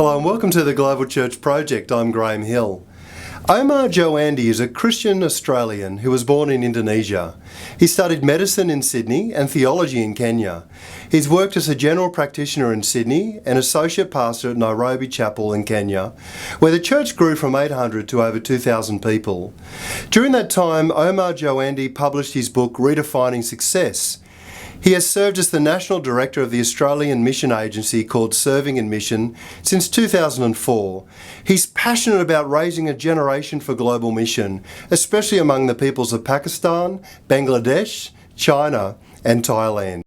Hello and welcome to the Global Church Project. I'm Graham Hill. Omar Djoeandy is a Christian Australian who was born in Indonesia. He studied medicine in Sydney and theology in Kenya. He's worked as a General Practitioner in Sydney and Associate Pastor at Nairobi Chapel in Kenya, where the church grew from 800 to over 2,000 people. During that time, Omar Djoeandy published his book Redefining Success. He has served as the National Director of the Australian mission agency called Serving in Mission since 2004. He's passionate about raising a generation for global mission, especially among the peoples of Pakistan, Bangladesh, China and Thailand.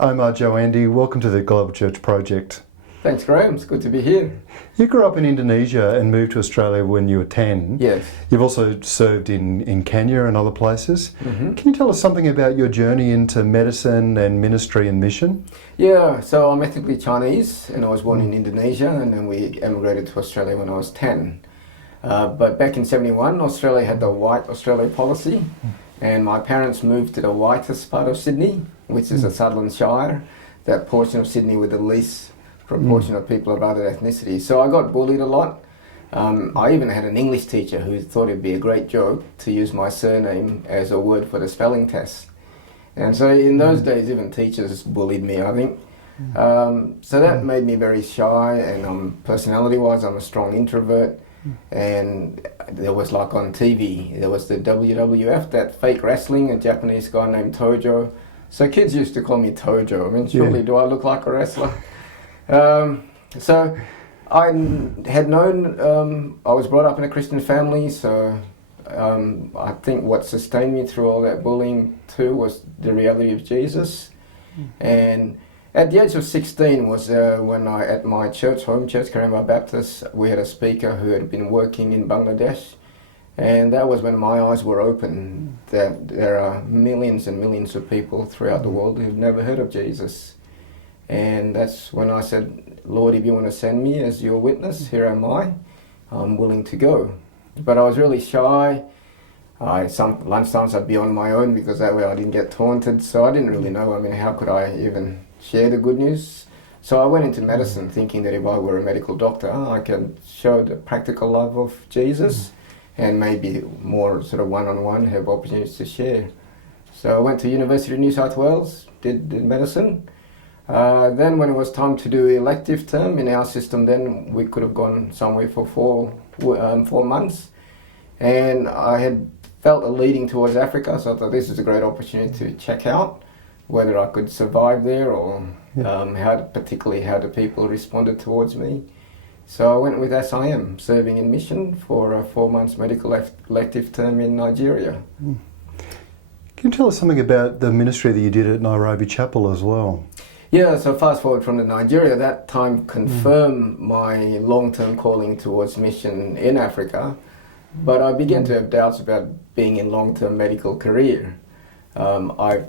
Omar Djoeandy, welcome to the Global Church Project. Thanks, Graham. It's good to be here. You grew up in Indonesia and moved to Australia when you were 10. Yes. You've also served in Kenya and other places. Mm-hmm. Can you tell us something about your journey into medicine and ministry and mission? Yeah, so I'm ethnically Chinese and I was born in Indonesia, and then we emigrated to Australia when I was 10. But back in 71, Australia had the White Australia policy, and my parents moved to the whitest part of Sydney, which is the Sutherland Shire, that portion of Sydney with the least proportion of people of other ethnicity. So I got bullied a lot. I even had an English teacher who thought it'd be a great joke to use my surname as a word for the spelling test. And so in those days, even teachers bullied me, I think. So that made me very shy, and personality-wise, I'm a strong introvert. And there was, like, on TV, there was the WWF, that fake wrestling, a Japanese guy named Tojo. So kids used to call me Tojo. I mean, surely do I look like a wrestler? So I had known, I was brought up in a Christian family, so I think what sustained me through all that bullying too was the reality of Jesus. And at the age of 16 was when I, at my church, home church, Karamba Baptist, we had a speaker who had been working in Bangladesh. And that was when my eyes were open that there are millions and millions of people throughout the world who've never heard of Jesus. And that's when I said, Lord, if you want to send me as your witness, here am I. I'm willing to go. But I was really shy. Some lunchtimes I'd be on my own because that way I didn't get taunted. So I didn't really know, how could I even share the good news? So I went into medicine thinking that if I were a medical doctor, I could show the practical love of Jesus and maybe more sort of one-on-one have opportunities to share. So I went to University of New South Wales, did medicine. Then when it was time to do elective term in our system, then we could have gone somewhere for 4 months. And I had felt a leading towards Africa, so I thought this is a great opportunity to check out whether I could survive there, or particularly how the people responded towards me. So I went with SIM, serving in mission, for a 4 months medical elective term in Nigeria. Can you tell us something about the ministry that you did at Nairobi Chapel as well? Yeah, so fast forward from the Nigeria, that time confirmed my long-term calling towards mission in Africa, but I began to have doubts about being in long-term medical career. I've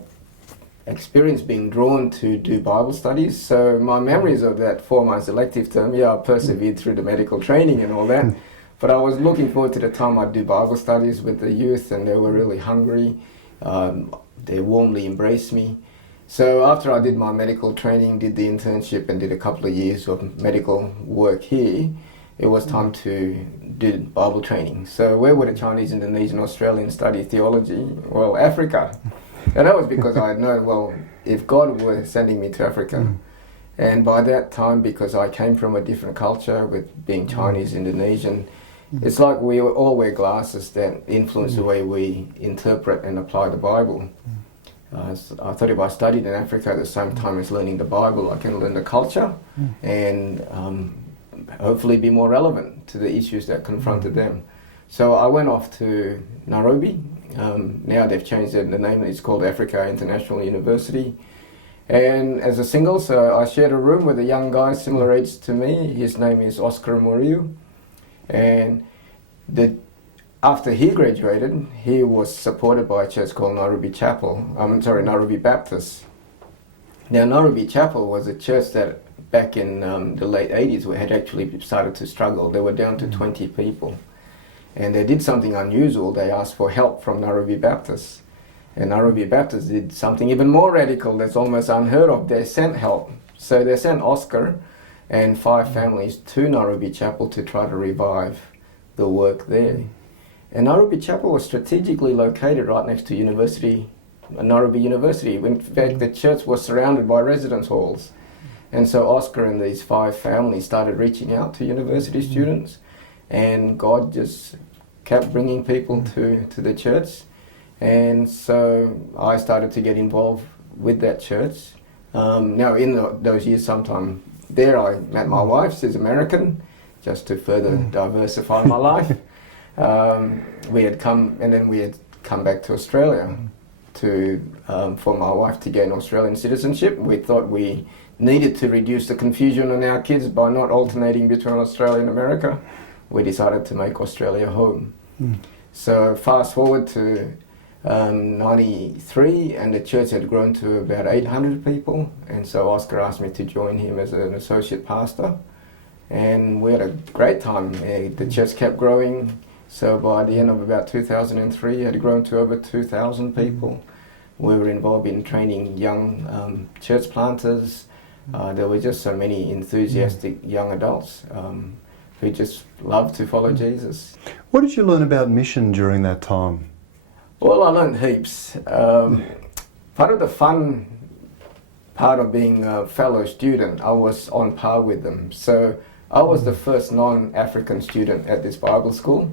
experienced being drawn to do Bible studies, so my memories of that 4 months elective term, I persevered through the medical training and all that, but I was looking forward to the time I'd do Bible studies with the youth, and they were really hungry. They warmly embraced me. So after I did my medical training, did the internship and did a couple of years of medical work here, it was time to do Bible training. So where would a Chinese, Indonesian, Australian study theology? Well, Africa. And that was because I had known, well, if God were sending me to Africa, and by that time, because I came from a different culture with being Chinese, Indonesian, it's like we all wear glasses that influence the way we interpret and apply the Bible. I thought if I studied in Africa at the same time as learning the Bible, I can learn the culture and hopefully be more relevant to the issues that confronted them. So I went off to Nairobi. Now they've changed the name. It's called Africa International University. And as a single, so I shared a room with a young guy similar age to me. His name is Oscar Muriu. And after he graduated, he was supported by a church called Nairobi Chapel. Nairobi Baptist. Now, Nairobi Chapel was a church that back in the late 80s we had actually started to struggle. They were down to 20 people. And they did something unusual. They asked for help from Nairobi Baptist. And Nairobi Baptist did something even more radical that's almost unheard of. They sent help. So they sent Oscar and 5 families to Nairobi Chapel to try to revive the work there. And Nairobi Chapel was strategically located right next to Nairobi University. In fact, the church was surrounded by residence halls. And so Oscar and these 5 families started reaching out to university students, and God just kept bringing people to the church. And so I started to get involved with that church. Now in those years, sometime there I met my wife. She's American, just to further diversify my life. We had come back to Australia for my wife to gain Australian citizenship. We thought we needed to reduce the confusion on our kids by not alternating between Australia and America. We decided to make Australia home. So fast forward to 93, and the church had grown to about 800 people, and so Oscar asked me to join him as an associate pastor, and we had a great time. The church kept growing, so by the end of about 2003 it had grown to over 2,000 people. We were involved in training young church planters. There were just so many enthusiastic young adults who just loved to follow Jesus. What did you learn about mission during that time? Well, I learned heaps. Part of the fun part of being a fellow student, I was on par with them. So I was the first non-African student at this Bible school,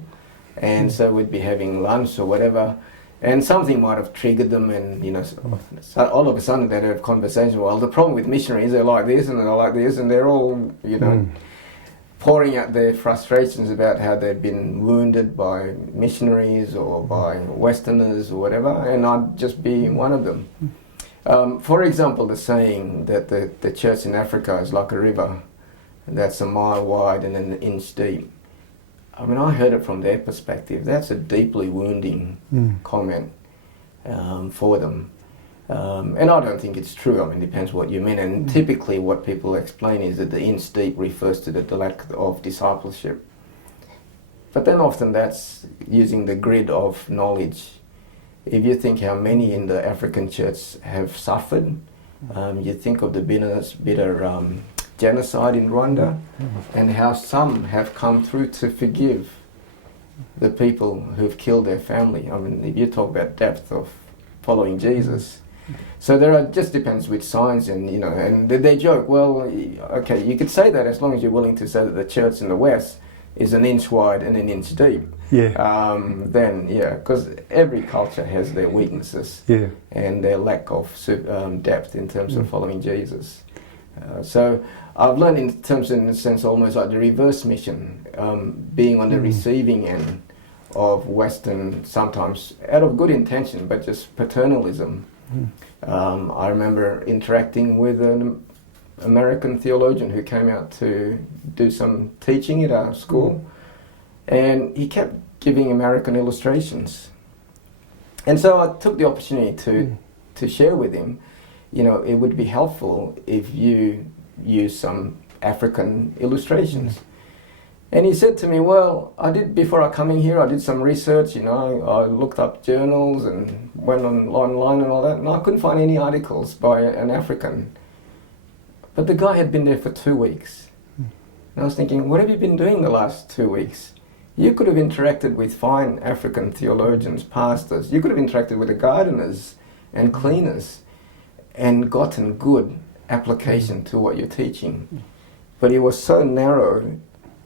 and so we'd be having lunch or whatever, and something might have triggered them, and so all of a sudden they'd have conversation. Well, the problem with missionaries, they're like this and they're like this, and they're all pouring out their frustrations about how they've been wounded by missionaries or by Westerners or whatever, and I'd just be one of them. For example, the saying that the church in Africa is like a river that's a mile wide and an inch deep. I mean, I heard it from their perspective. That's a deeply wounding comment for them. And I don't think it's true. I mean, it depends what you mean. And typically what people explain is that the inch deep refers to the lack of discipleship. But then often that's using the grid of knowledge. If you think how many in the African church have suffered, you think of the bitter genocide in Rwanda, and how some have come through to forgive the people who've killed their family. I mean, if you talk about depth of following Jesus. So just depends which signs, and and they joke, well, okay, you could say that as long as you're willing to say that the church in the West is an inch wide and an inch deep. Then because every culture has their weaknesses and their lack of depth in terms of following Jesus. So I've learned in a sense almost like the reverse mission, being on the receiving end of Western, sometimes out of good intention, but just paternalism. I remember interacting with an American theologian who came out to do some teaching at our school, and he kept giving American illustrations. And so I took the opportunity to share with him, it would be helpful if you use some African illustrations. And he said to me, well, before I come in here, I did some research, I looked up journals and went online and all that, and I couldn't find any articles by an African. But the guy had been there for 2 weeks. And I was thinking, what have you been doing the last 2 weeks? You could have interacted with fine African theologians, pastors. You could have interacted with the gardeners and cleaners and gotten good application to what you're teaching. But he was so narrow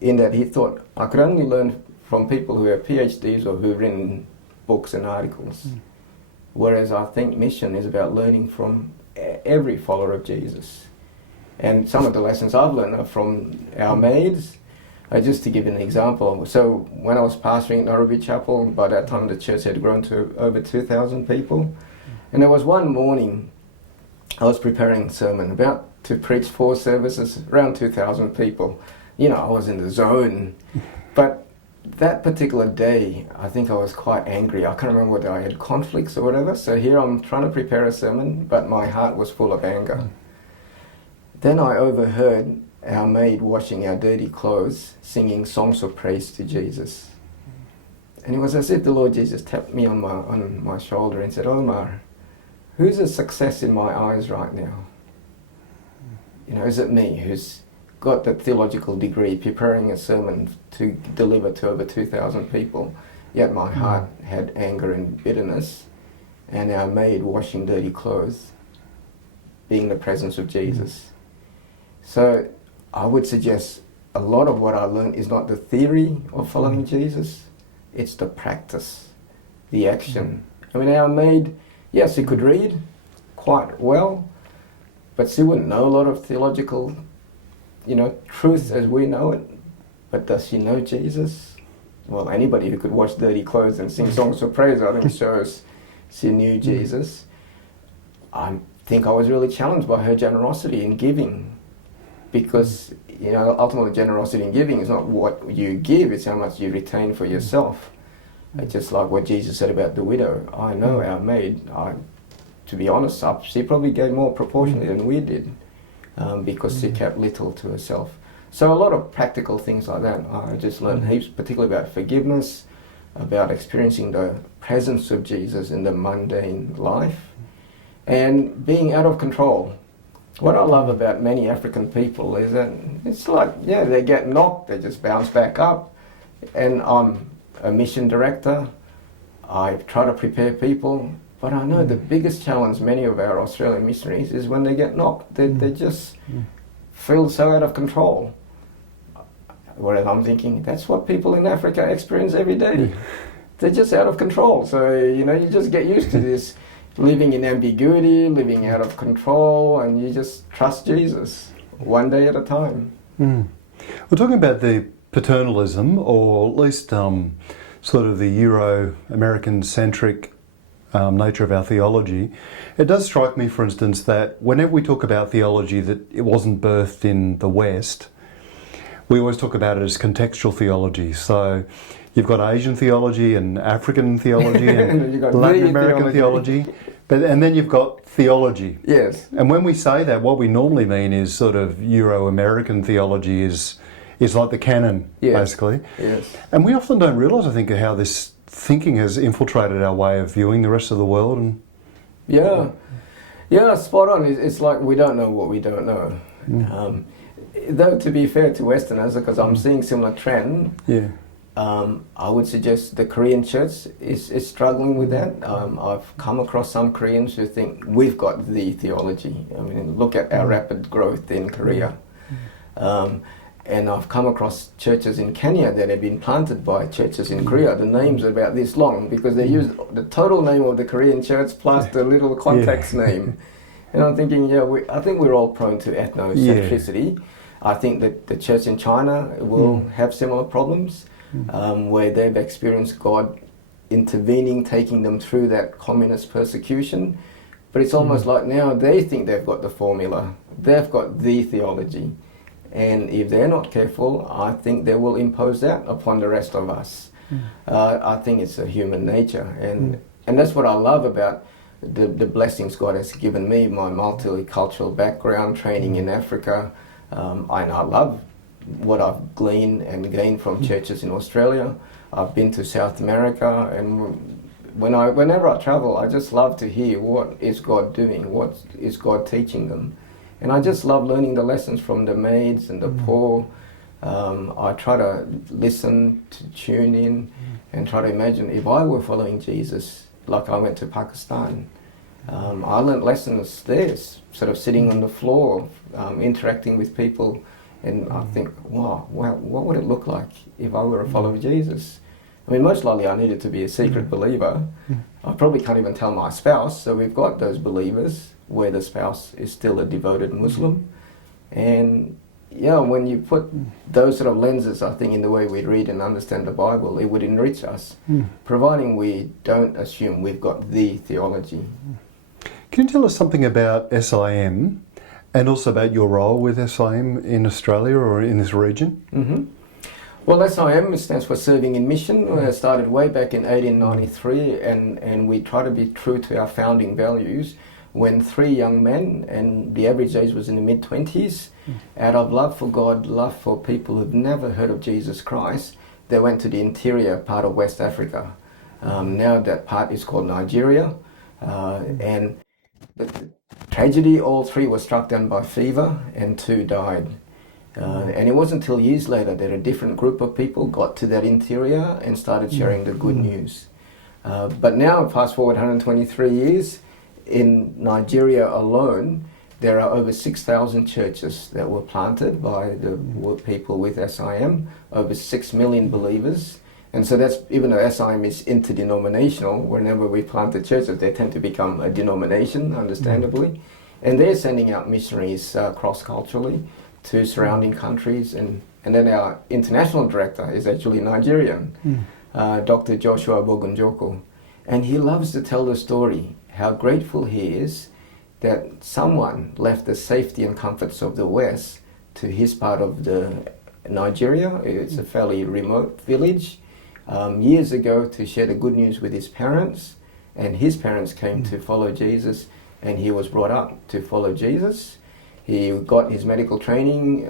in that he thought, I could only learn from people who have PhDs or who've written books and articles. Whereas I think mission is about learning from every follower of Jesus. And some of the lessons I've learned are from our maids. Just to give an example, so when I was pastoring at Nairobi Chapel, by that time the church had grown to over 2,000 people. And there was one morning I was preparing a sermon about to preach 4 services, around 2,000 people. I was in the zone. But that particular day, I think I was quite angry. I can't remember whether I had conflicts or whatever. So here I'm trying to prepare a sermon, but my heart was full of anger. Then I overheard our maid washing our dirty clothes, singing songs of praise to Jesus. And it was as if the Lord Jesus tapped me on my shoulder and said, Omar, who's a success in my eyes right now? Is it me who's got the theological degree, preparing a sermon to deliver to over 2,000 people. Yet my heart had anger and bitterness, and our maid washing dirty clothes, being the presence of Jesus. So I would suggest a lot of what I learned is not the theory of following Jesus, it's the practice, the action. I mean, our maid, yes, she could read quite well, but she wouldn't know a lot of theological, truth as we know it. But does she know Jesus? Well, anybody who could wash dirty clothes and sing songs of praise, I think, shows she knew Jesus. I think I was really challenged by her generosity in giving, because ultimately generosity in giving is not what you give, it's how much you retain for yourself. It's just like what Jesus said about the widow. I know our maid, to be honest, she probably gave more proportionally than we did, because she kept little to herself. So a lot of practical things like that. I just learned heaps, particularly about forgiveness, about experiencing the presence of Jesus in the mundane life, and being out of control. What I love about many African people is that it's like, they get knocked, they just bounce back up. And I'm a mission director. I try to prepare people, but I know the biggest challenge many of our Australian missionaries is when they get knocked. They just feel so out of control. Whereas I'm thinking, that's what people in Africa experience every day. They're just out of control. So, you just get used to this living in ambiguity, living out of control, and you just trust Jesus one day at a time. We're talking about the paternalism, or at least sort of the Euro-American centric nature of our theology. It does strike me, for instance, that whenever we talk about theology that it wasn't birthed in the West, we always talk about it as contextual theology. So you've got Asian theology and African theology and Latin American theology, and then you've got theology. Yes. And when we say that, what we normally mean is sort of Euro-American theology is like the canon, basically. Yes. And we often don't realise, I think, how this thinking has infiltrated our way of viewing the rest of the world. And spot on. It's like we don't know what we don't know. Though, to be fair to Westerners, because I'm seeing similar trend, I would suggest the Korean church is struggling with that. I've come across some Koreans who think we've got the theology. I mean, look at our rapid growth in Korea. And I've come across churches in Kenya that have been planted by churches in Korea. The names are about this long because they use the total name of the Korean church plus the little context name. And I'm thinking, I think we're all prone to ethnocentricity. I think that the church in China will have similar problems, where they've experienced God intervening, taking them through that communist persecution. But it's almost like now they think they've got the formula. They've got the theology. And if they're not careful, I think they will impose that upon the rest of us. I think it's a human nature. And that's what I love about the blessings God has given me, my multicultural background, training in Africa. And I love what I've gleaned and gained from churches in Australia. I've been to South America, and whenever I travel, I just love to hear what is God doing, what is God teaching them. And I just love learning the lessons from the maids and the poor. I try to listen, to tune in, and try to imagine if I were following Jesus, like I went to Pakistan. I learned lessons there, sort of sitting on the floor, interacting with people, and I think, wow, what would it look like if I were a follower of Jesus? I mean, most likely I needed to be a secret believer. I probably can't even tell my spouse, so we've got those believers where the spouse is still a devoted Muslim. And when you put those sort of lenses, I think, in the way we read and understand the Bible, it would enrich us, providing we don't assume we've got the theology. Can you tell us something about SIM and also about your role with SIM in Australia or in this region? Well, SIM stands for Serving in Mission. It started way back in 1893, and we try to be true to our founding values. When 3 young men, and the average age was in the mid-20s, out of love for God, love for people who've never heard of Jesus Christ, they went to the interior part of West Africa. Now that part is called Nigeria. And the tragedy, all 3 were struck down by fever and 2 died. And it wasn't until years later that a different group of people got to that interior and started sharing the good news. But now, fast forward 123 years, in Nigeria alone, there are over 6,000 churches that were planted by the people with SIM, over 6 million believers. And so that's, even though SIM is interdenominational, whenever we plant the churches, they tend to become a denomination, understandably. And they're sending out missionaries cross-culturally to surrounding countries. And then our international director is actually Nigerian, Dr. Joshua Bogunjoko. And he loves to tell the story, how grateful he is that someone left the safety and comforts of the West to his part of the Nigeria. It's a fairly remote village. Years ago, to share the good news with his parents, and his parents came to follow Jesus, and he was brought up to follow Jesus. He got his medical training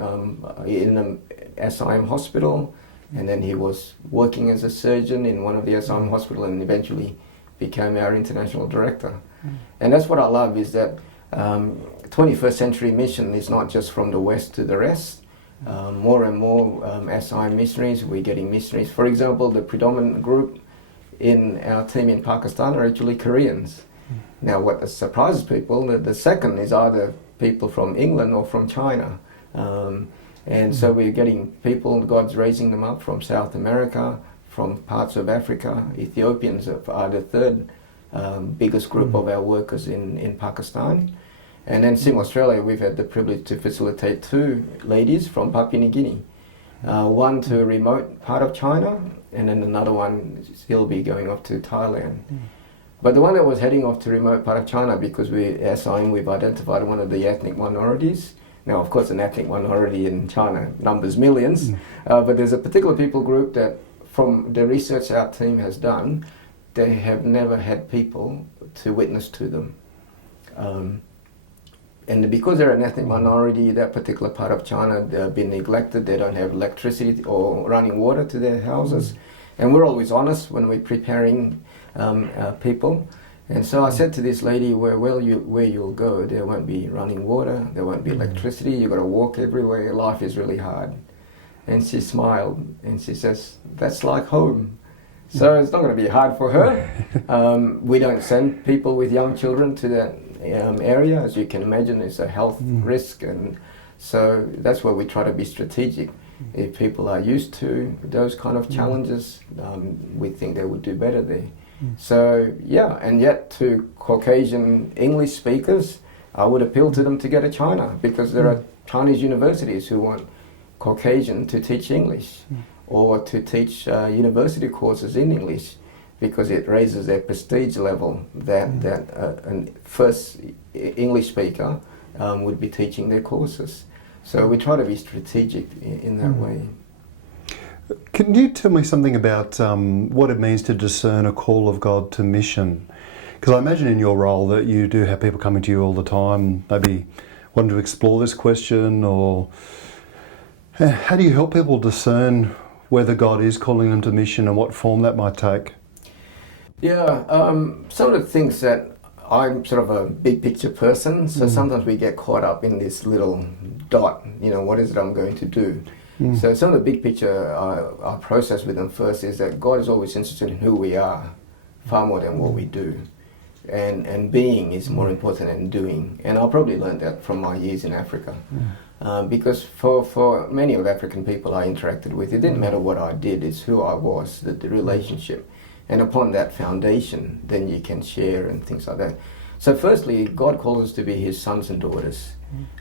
in a SIM hospital, and then he was working as a surgeon in one of the SIM hospitals, and eventually became our international director. And that's what I love, is that 21st century mission is not just from the West to the rest. More and more SIM missionaries, we're getting missionaries. For example, the predominant group in our team in Pakistan are actually Koreans. Now, what surprises people, the second is either people from England or from China. And so we're getting people, God's raising them up from South America, from parts of Africa. Ethiopians are the third biggest group of our workers in Pakistan. And then SIM Australia, we've had the privilege to facilitate 2 ladies from Papua New Guinea. One to a remote part of China, and then another one, he'll be going off to Thailand. But the one that was heading off to remote part of China, because we've identified one of the ethnic minorities. Now, of course, an ethnic minority in China numbers millions, but there's a particular people group that, from the research our team has done, they have never had people to witness to them. And because they're an ethnic minority, that particular part of China, they've been neglected. They don't have electricity or running water to their houses. And we're always honest when we're preparing people. And so I said to this lady, where you'll go, there won't be running water, there won't be electricity, you've got to walk everywhere, life is really hard. And she smiled and she says, that's like home. So it's not going to be hard for her. We don't send people with young children to that area. As you can imagine, it's a health risk, and so that's where we try to be strategic. If people are used to those kind of challenges, we think they would do better there. So yeah, and yet to Caucasian English speakers, I would appeal to them to go to China, because there are Chinese universities who want Caucasian to teach English or to teach university courses in English, because it raises their prestige level that a first English speaker would be teaching their courses. So we try to be strategic in that way. Can you tell me something about what it means to discern a call of God to mission? Because I imagine in your role that you do have people coming to you all the time, maybe wanting to explore this question, or how do you help people discern whether God is calling them to mission and what form that might take? Yeah, some of the things that I'm sort of a big picture person, so sometimes we get caught up in this little dot, what is it I'm going to do? So some of the big picture I process with them first is that God is always interested in who we are, far more than what we do. And being is more important than doing. And I probably learned that from my years in Africa. Because for many of African people I interacted with, it didn't matter what I did, it's who I was, the relationship. And upon that foundation, then you can share and things like that. So firstly, God calls us to be His sons and daughters.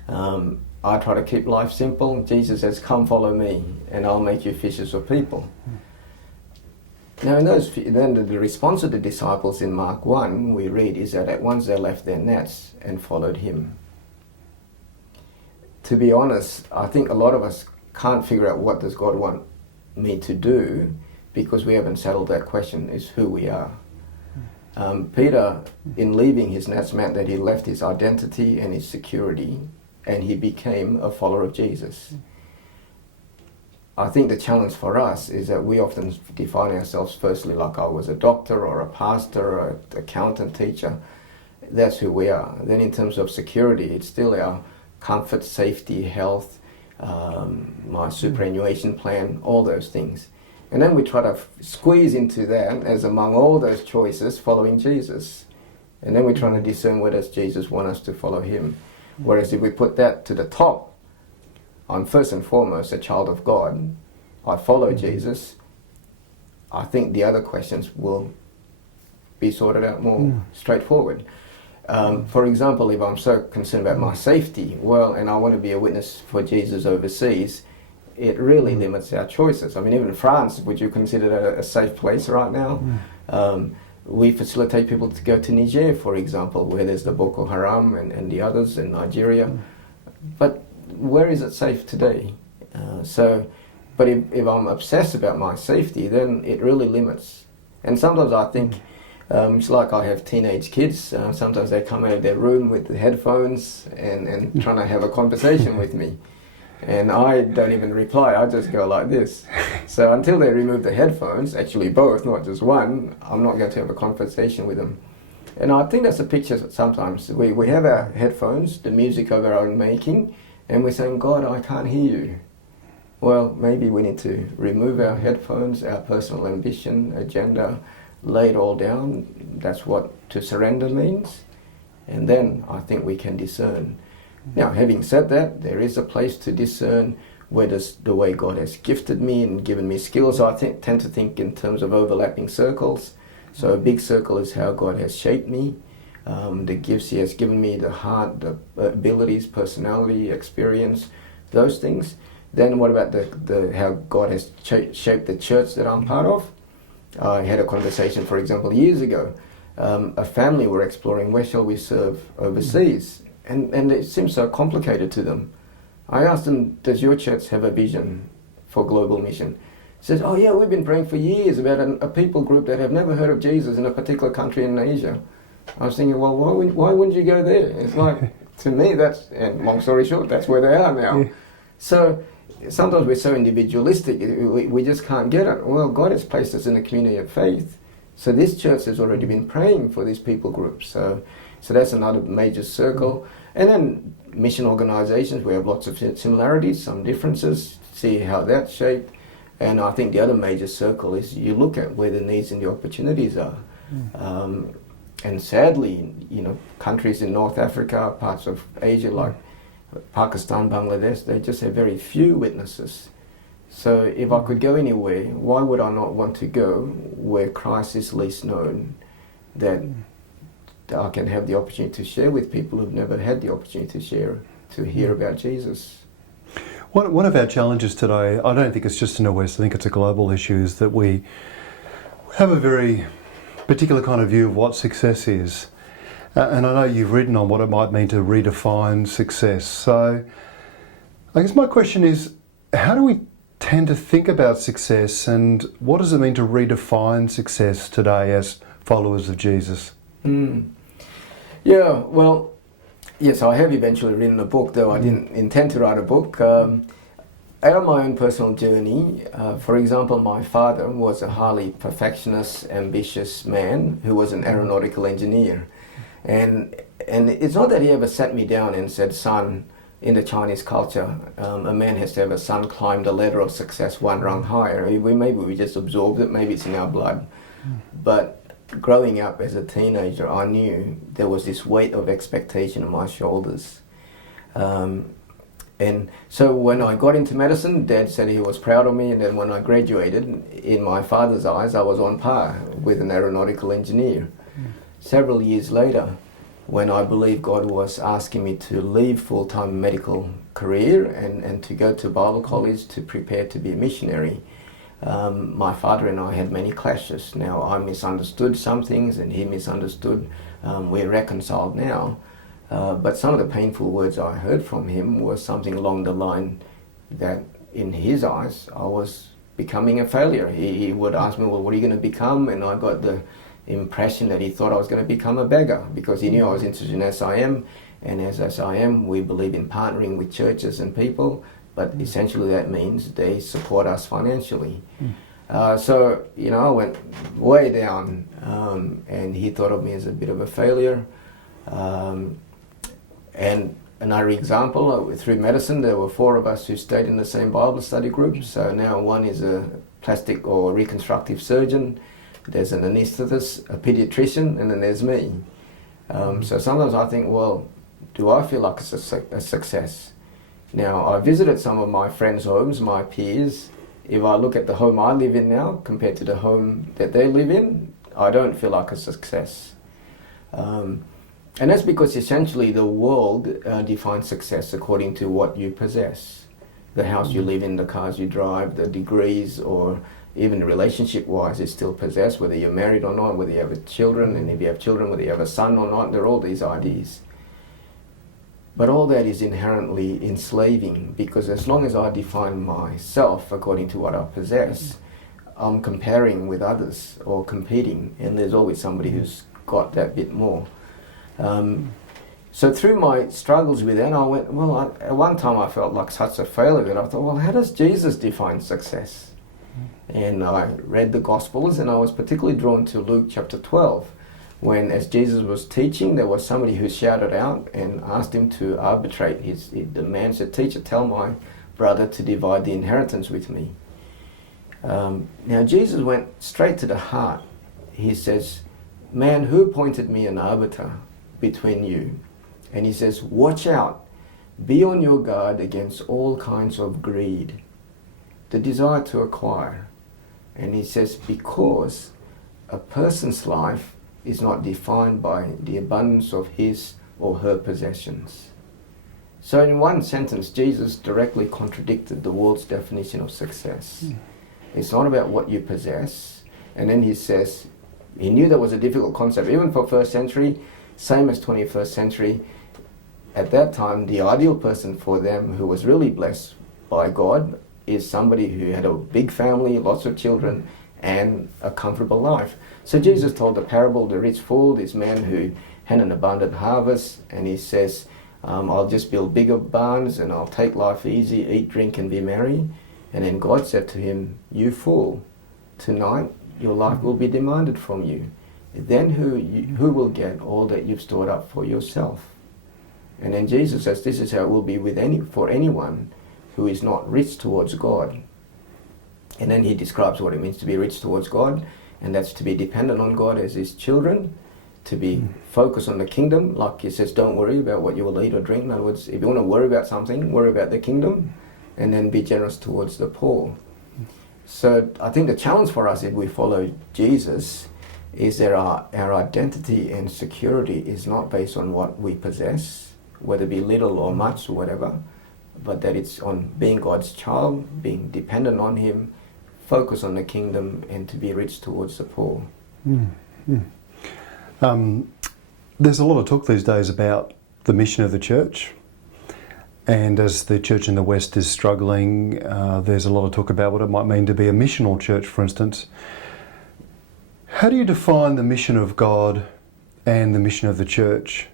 I try to keep life simple. Jesus says, come follow me, and I'll make you fishers of people. Now then the response of the disciples in Mark 1, we read, is that at once they left their nets and followed Him. To be honest, I think a lot of us can't figure out what does God want me to do, because we haven't settled that question, is who we are. Peter, in leaving his nets, meant that he left his identity and his security, and he became a follower of Jesus. I think the challenge for us is that we often define ourselves firstly like I was a doctor or a pastor or an accountant, teacher. That's who we are. Then in terms of security, it's still our comfort, safety, health, my superannuation plan, all those things. And then we try to squeeze into that as among all those choices following Jesus. And then we're trying to discern where does Jesus want us to follow him. Whereas if we put that to the top, I'm first and foremost a child of God, I follow Jesus, I think the other questions will be sorted out more straightforward. For example, if I'm so concerned about my safety, well, and I want to be a witness for Jesus overseas, it really limits our choices. I mean, even in France, would you consider that a safe place right now? We facilitate people to go to Niger, for example, where there's the Boko Haram and the others in Nigeria. But where is it safe today? But if I'm obsessed about my safety, then it really limits. And sometimes I think, it's like I have teenage kids, sometimes they come out of their room with the headphones and trying to have a conversation with me. And I don't even reply, I just go like this. So until they remove the headphones, actually both, not just one, I'm not going to have a conversation with them. And I think that's a picture that sometimes we have our headphones, the music of our own making, and we're saying, God, I can't hear you. Well, maybe we need to remove our headphones, our personal ambition, agenda, lay it all down. That's what to surrender means. And then I think we can discern. Now, having said that, there is a place to discern where does the way God has gifted me and given me skills. I tend to think in terms of overlapping circles. So a big circle is how God has shaped me, the gifts he has given me, the heart, the abilities, personality, experience, those things. Then what about the how God has shaped the church that I'm part of? I had a conversation, for example, years ago. A family were exploring where shall we serve overseas, and it seemed so complicated to them. I asked them, does your church have a vision for global mission? He says, oh yeah, we've been praying for years about a people group that have never heard of Jesus in a particular country in Asia. I was thinking, well, why wouldn't you go there? It's like, to me, and long story short, that's where they are now. Yeah. So sometimes we're so individualistic, we just can't get it. Well, God has placed us in a community of faith. So this church has already been praying for these people groups. So that's another major circle. And then mission organizations, we have lots of similarities, some differences, see how that's shaped. And I think the other major circle is you look at where the needs and the opportunities are. And sadly, countries in North Africa, parts of Asia like Pakistan, Bangladesh, they just have very few witnesses. So if I could go anywhere, why would I not want to go where Christ is least known, that I can have the opportunity to share with people who've never had the opportunity to hear about Jesus. One of our challenges today, I don't think it's just in the West, I think it's a global issue, is that we have a very particular kind of view of what success is. And I know you've written on what it might mean to redefine success. So I guess my question is, how do we tend to think about success, and what does it mean to redefine success today as followers of Jesus? Yeah, well, yes, I have eventually written a book, though I didn't intend to write a book. Out of my own personal journey, for example, my father was a highly perfectionist, ambitious man who was an aeronautical engineer. And it's not that he ever sat me down and said, son, in the Chinese culture, a man has to have a son climb the ladder of success one rung higher. Maybe we just absorbed it, maybe it's in our blood. But growing up as a teenager, I knew there was this weight of expectation on my shoulders. And so when I got into medicine, Dad said he was proud of me, and then when I graduated, in my father's eyes, I was on par with an aeronautical engineer. Several years later, when I believe God was asking me to leave full-time medical career and to go to Bible college to prepare to be a missionary, my father and I had many clashes. Now, I misunderstood some things and he misunderstood. We're reconciled now. But some of the painful words I heard from him was something along the line that in his eyes I was becoming a failure. He would ask me, well, what are you going to become? And I got the impression that he thought I was going to become a beggar, because he knew I was interested in SIM, and as SIM we believe in partnering with churches and people, but essentially that means they support us financially. So, I went way down, and he thought of me as a bit of a failure. And Another example, through medicine, there were 4 of us who stayed in the same Bible study group. So now one is a plastic or reconstructive surgeon, there's an anaesthetist, a pediatrician, and then there's me. So sometimes I think, well, do I feel like it's a success? Now, I visited some of my friends' homes, my peers. If I look at the home I live in now compared to the home that they live in, I don't feel like a success. And that's because essentially the world defines success according to what you possess. The house you live in, the cars you drive, the degrees, or even relationship-wise is still possessed, whether you're married or not, whether you have children, and if you have children, whether you have a son or not, there are all these ideas. But all that is inherently enslaving, because as long as I define myself according to what I possess, I'm comparing with others or competing, and there's always somebody who's got that bit more. So through my struggles with that, I went, well, at one time I felt like such a failure that I thought, well, how does Jesus define success? And I read the Gospels, and I was particularly drawn to Luke chapter 12, when as Jesus was teaching, there was somebody who shouted out and asked him to arbitrate. The man said, "Teacher, tell my brother to divide the inheritance with me." Now Jesus went straight to the heart. He says, "Man, who appointed me an arbiter between you?" And he says, "Watch out, be on your guard against all kinds of greed, the desire to acquire." And he says, because a person's life is not defined by the abundance of his or her possessions. So in one sentence, Jesus directly contradicted the world's definition of success. It's not about what you possess. And then he says, he knew that was a difficult concept, even for first century, same as 21st century. At that time, the ideal person for them who was really blessed by God is somebody who had a big family, lots of children, and a comfortable life. So Jesus told the parable, the rich fool, this man who had an abundant harvest, and he says, I'll just build bigger barns and I'll take life easy, eat, drink, and be merry. And then God said to him, "You fool, tonight your life will be demanded from you. Then who will get all that you've stored up for yourself?" And then Jesus says, this is how it will be for anyone who is not rich towards God. And then he describes what it means to be rich towards God, and that's to be dependent on God as his children, to be focused on the kingdom. Like he says, don't worry about what you will eat or drink. In other words, if you want to worry about something, worry about the kingdom, and then be generous towards the poor. So I think the challenge for us if we follow Jesus is that our identity and security is not based on what we possess, whether it be little or much or whatever, but that it's on being God's child, being dependent on him, focus on the kingdom, and to be rich towards the poor. There's a lot of talk these days about the mission of the church, and as the church in the West is struggling, there's a lot of talk about what it might mean to be a missional church, for instance. How do you define the mission of God and the mission of the church?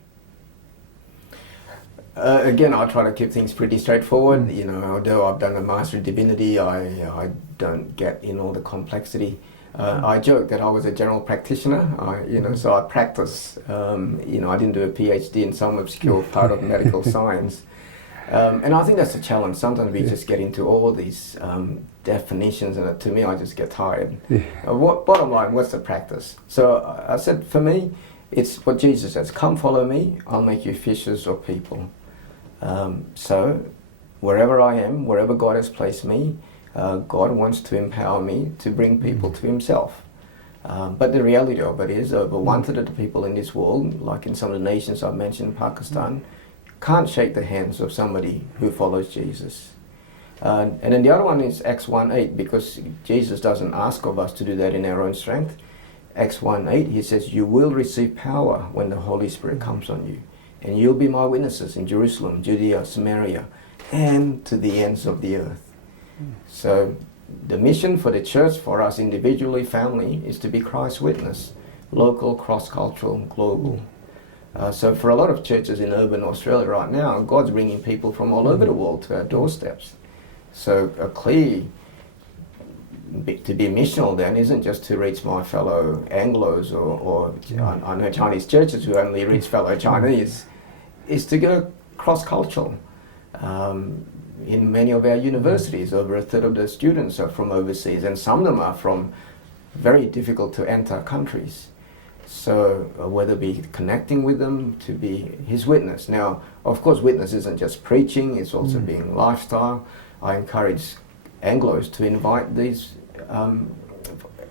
Again, I try to keep things pretty straightforward. You know, although I've done a Master in Divinity, I don't get in all the complexity. I joke that I was a General Practitioner, so I practice. I didn't do a PhD in some obscure part of medical science. And I think that's a challenge. Sometimes we just get into all these definitions, and to me, I just get tired. Bottom line, what's the practice? So I said, for me, it's what Jesus says, "Come follow me, I'll make you fishers of people." So wherever I am, wherever God has placed me, God wants to empower me to bring people to himself. But the reality of it is over 1/3 of the people in this world, like in some of the nations I've mentioned, Pakistan, can't shake the hands of somebody who follows Jesus. And then the other one is Acts 1:8, because Jesus doesn't ask of us to do that in our own strength. Acts 1:8, he says, "You will receive power when the Holy Spirit comes on you, and you'll be my witnesses in Jerusalem, Judea, Samaria, and to the ends of the earth." So the mission for the church, for us individually, family, is to be Christ's witness, local, cross-cultural, global. So for a lot of churches in urban Australia right now, God's bringing people from all over the world to our doorsteps. So a clear to be missional then isn't just to reach my fellow Anglos or I know Chinese churches who only reach fellow Chinese, is to go cross-cultural. In many of our universities, over a third of the students are from overseas, and some of them are from very difficult to enter countries. So whether it be connecting with them to be his witness. Now, of course, witness isn't just preaching, it's also being lifestyle. I encourage Anglos to invite these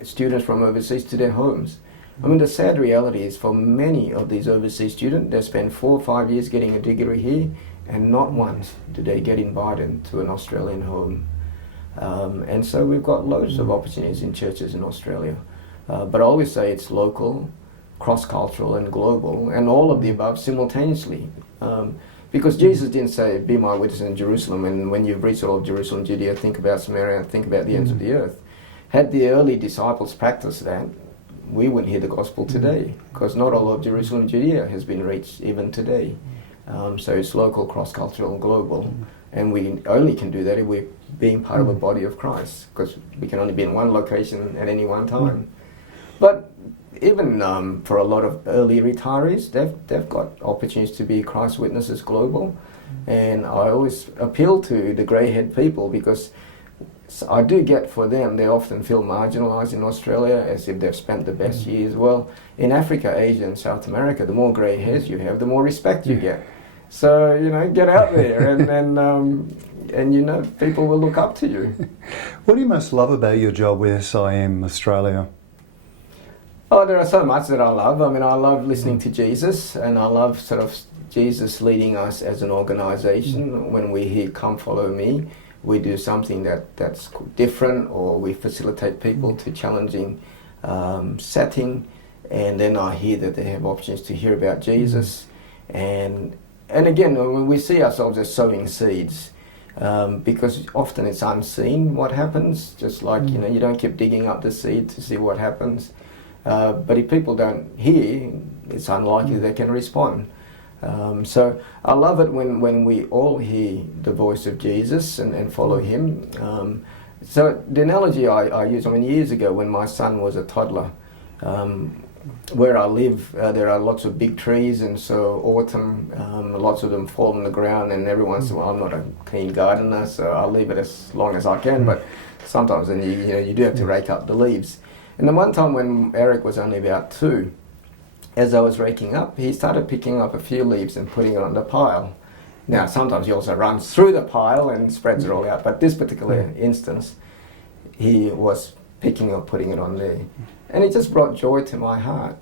students from overseas to their homes. I mean, the sad reality is for many of these overseas students, they spend 4 or 5 years getting a degree here, and not once do they get invited to an Australian home. And so we've got loads of opportunities in churches in Australia. But I always say it's local, cross-cultural and global, and all of the above simultaneously. Because Jesus didn't say, be my witness in Jerusalem, and when you've reached all of Jerusalem, Judea, think about Samaria, and think about the ends of the earth. Had the early disciples practiced that, we wouldn't hear the gospel today, because not all of Jerusalem, Judea has been reached even today. So it's local, cross-cultural, and global. And we only can do that if we're being part of a body of Christ, because we can only be in one location at any one time. But even for a lot of early retirees, they've got opportunities to be Christ witnesses global. And I always appeal to the grey-haired people, because I do get for them, they often feel marginalised in Australia as if they've spent the best years. Well, in Africa, Asia and South America, the more grey hairs you have, the more respect you get. So, you know, get out there and you know, people will look up to you. What do you most love about your job with SIM Australia? Oh, there are so much that I love. I mean, I love listening to Jesus, and I love sort of Jesus leading us as an organisation. When we hear, come follow me, we do something that's different, or we facilitate people to challenging setting, and then I hear that they have options to hear about Jesus. And again, when we see ourselves as sowing seeds, because often it's unseen what happens, just like, you know, you don't keep digging up the seed to see what happens. But if people don't hear, it's unlikely they can respond. So I love it when we all hear the voice of Jesus and follow him. So the analogy I use, I mean, years ago when my son was a toddler, where I live, there are lots of big trees, and so autumn, lots of them fall on the ground, and every once in a while, I'm not a keen gardener, so I'll leave it as long as I can, but sometimes then you do have to rake up the leaves. And then one time when Eric was only about 2, as I was raking up, he started picking up a few leaves and putting it on the pile. Now, sometimes he also runs through the pile and spreads it all out, but this particular instance, he was picking up, putting it on there. And it just brought joy to my heart.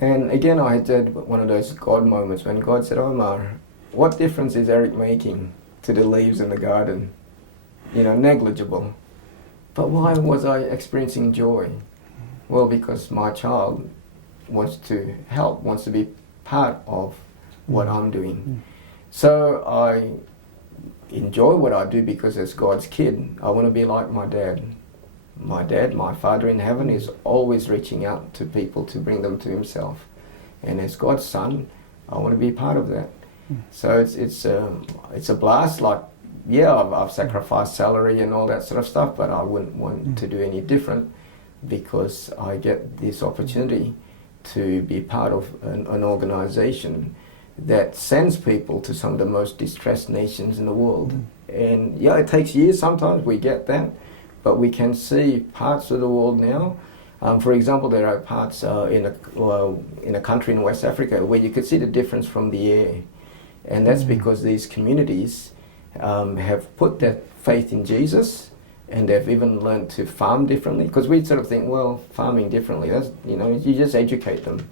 And again, I had one of those God moments when God said, Omar, what difference is Eric making to the leaves in the garden? You know, negligible. But why was I experiencing joy? Well, because my child wants to help, wants to be part of what I'm doing. So I enjoy what I do because as God's kid, I want to be like my dad. My dad, my Father in heaven, is always reaching out to people to bring them to himself. And as God's son, I want to be part of that. So it's a blast. Like, yeah, I've sacrificed salary and all that sort of stuff, but I wouldn't want to do any different, because I get this opportunity to be part of an organisation that sends people to some of the most distressed nations in the world. And yeah, it takes years sometimes, we get that, but we can see parts of the world now. For example, there are parts in a country in West Africa where you could see the difference from the air. And that's because these communities have put their faith in Jesus, and they've even learned to farm differently. Because we sort of think, well, farming differently, that's, you know, you just educate them.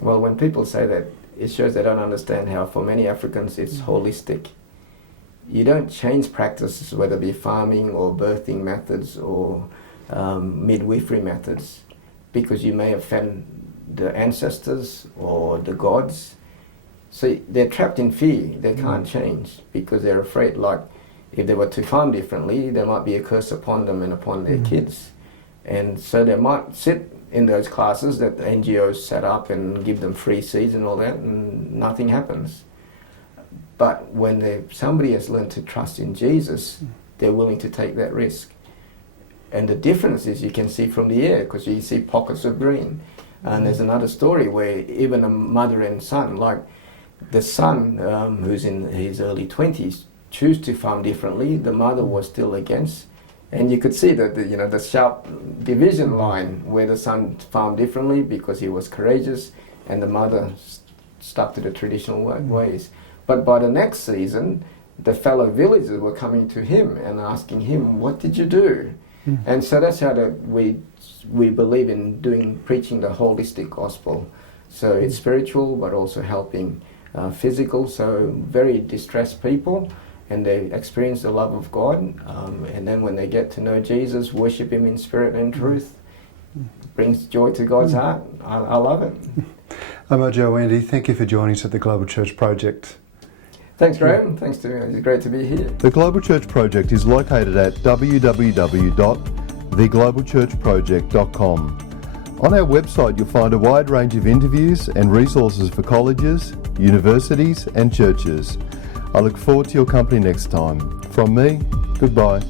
Well, when people say that, it shows they don't understand how for many Africans it's holistic. You don't change practices, whether it be farming or birthing methods or midwifery methods, because you may offend the ancestors or the gods. So they're trapped in fear. They can't change because they're afraid, like, if they were to farm differently, there might be a curse upon them and upon their kids. And so they might sit in those classes that NGOs set up and give them free seeds and all that, and nothing happens. But when somebody has learned to trust in Jesus, they're willing to take that risk. And the difference is you can see from the air, because you see pockets of green. And there's another story where even a mother and son, like, the son, who's in his early 20s, choose to farm differently. The mother was still against. And you could see that the sharp division line where the son farmed differently because he was courageous, and the mother stuck to the traditional ways. But by the next season, the fellow villagers were coming to him and asking him, "What did you do?" And so that's how we believe in preaching the holistic gospel. So it's spiritual, but also helping physical. So very distressed people, and they experience the love of God, and then when they get to know Jesus, worship Him in spirit and truth, brings joy to God's heart. I love it. Omar Djoeandy, thank you for joining us at the Global Church Project. Thanks, Graham. Thanks to you. It's great to be here. The Global Church Project is located at www.theglobalchurchproject.com. On our website you'll find a wide range of interviews and resources for colleges, universities and churches. I look forward to your company next time. From me, goodbye.